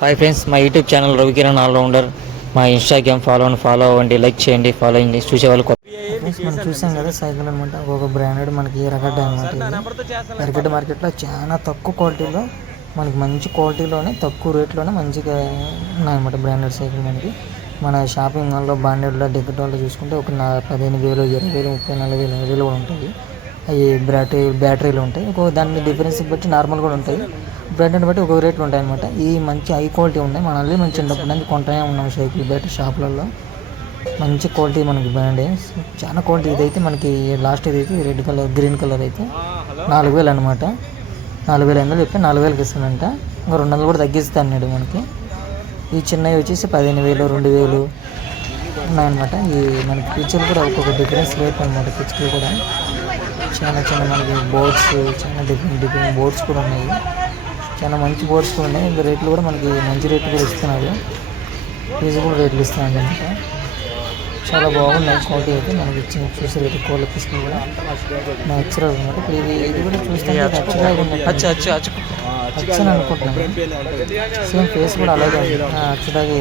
Hi friends, మా YouTube channel Ravikiran allrounder. మా Instagram follow అవ్వండి, లైక్ చేయండి, ఫాలో అయ్యండి. చూసేవాళ్ళు మనం చూసాం కదా సైకిల్ అనమాట. ఒక బ్రాండెడ్ మనకి ఎర్రగడ్డ అనమాట. ఎర్రగడ్డ మార్కెట్లో చాలా తక్కువ క్వాలిటీలో మనకి మంచి క్వాలిటీలోనే తక్కువ రేట్లోనే మంచిగా ఉన్నాయన్నమాట బ్రాండెడ్ సైకిల్. మనకి మన షాపింగ్ మాల్లో బ్రాండెడ్లో డెకటోల్లో చూసుకుంటే ఒక 15,000, 20,000, 30,000, 40,000 కూడా ఉంటాయి. అవి బ్యాటరీలు ఉంటాయి. ఒక దాని డిఫరెన్స్ బట్టి నార్మల్ కూడా ఉంటాయి. బ్రాండెడ్ బట్టి ఒక రేట్లు ఉంటాయి అనమాట. ఈ మంచి హై క్వాలిటీ ఉన్నాయి. మనల్ని మంచి చిన్నప్పటి నుంచి కొంటూనే ఉన్నాం సైకిల్ బ్యాటరీ షాపులలో. మంచి క్వాలిటీ మనకి బ్రాండే, చాలా క్వాలిటీ. ఇదైతే మనకి లాస్ట్ ఇదైతే రెడ్ కలర్, గ్రీన్ కలర్ అయితే 4,000 అనమాట. 4,500 చెప్పి 4,000కి ఇస్తానంట. ఇంకా 200 కూడా తగ్గిస్తా అన్నాడు మనకి. ఈ చిన్నవి వచ్చేసి 15,000, 2,000 ఉన్నాయన్నమాట. ఈ మనకి పిక్చర్లు కూడా ఒక్కొక్క డిఫరెన్స్ రేట్ అనమాట. పిక్చర్లు కూడా చాలా చిన్న మనకి బోర్డ్స్, చాలా డిఫరెంట్ బోర్డ్స్ కూడా ఉన్నాయి. చాలా మంచి బోర్డ్స్ కూడా ఉన్నాయి. ఇంకా రేట్లు కూడా మనకి మంచి రేట్లు కూడా ఇస్తున్నారు. రీజనబుల్ రేట్లు ఇస్తున్నారు అనమాట. చాలా బాగున్నాయి క్వాలిటీ అయితే. మనకి చూసే రేటు కోళ్ళ పీసులు కూడా నేచురల్ అనమాట. ఇప్పుడు ఇది కూడా చూస్తే అచ్చని అనుకుంటున్నాను. సేమ్ ఫేస్ కూడా అలాగే ఉంది, అచ్చలాగే.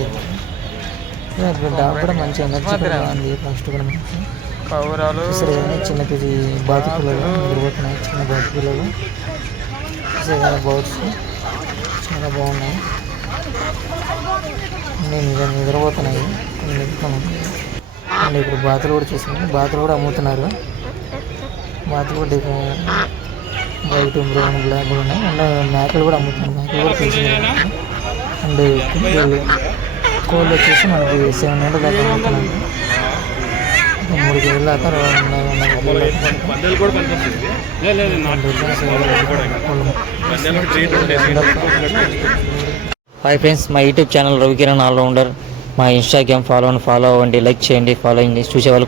డాగ్ కూడా మంచి ఎనర్జీ కూడా ఉంది. ఫస్ట్ కూడా మనకి చూసారు కానీ చిన్న బాతు పిల్లలు నిద్రపోతున్నాయి. చిన్న బాతు పిల్లలు చూసే కదా బౌట్స్ చాలా బాగున్నాయి. నిద్రపోతున్నాయి కొన్ని నిద్రపోతున్నాయి. అండ్ ఇప్పుడు బాతులు కూడా చూసాను. బాతులు కూడా అమ్ముతున్నారు. బాతులు కూడా వైట్, బ్రౌన్, బ్లాక్ కూడా ఉన్నాయి. అండ్ మేకలు కూడా అమ్ముతున్నారు. మేకలు కూడా తెలిసింది. అండ్ కోళ్ళు వచ్చేసి మనకి 700 దాకా అమ్ముతున్నారు. 3 కేజీల దాకా హాయ్ ఫ్రెండ్స్, మా యూట్యూబ్ ఛానల్ రవికిరణ్ ఆల్రౌండర్. మా ఇన్స్టాగ్రామ్ ఫాలో అవ్వండి, లైక్ చేయండి, ఫాలో అయ్యండి. చూసేవాళ్ళు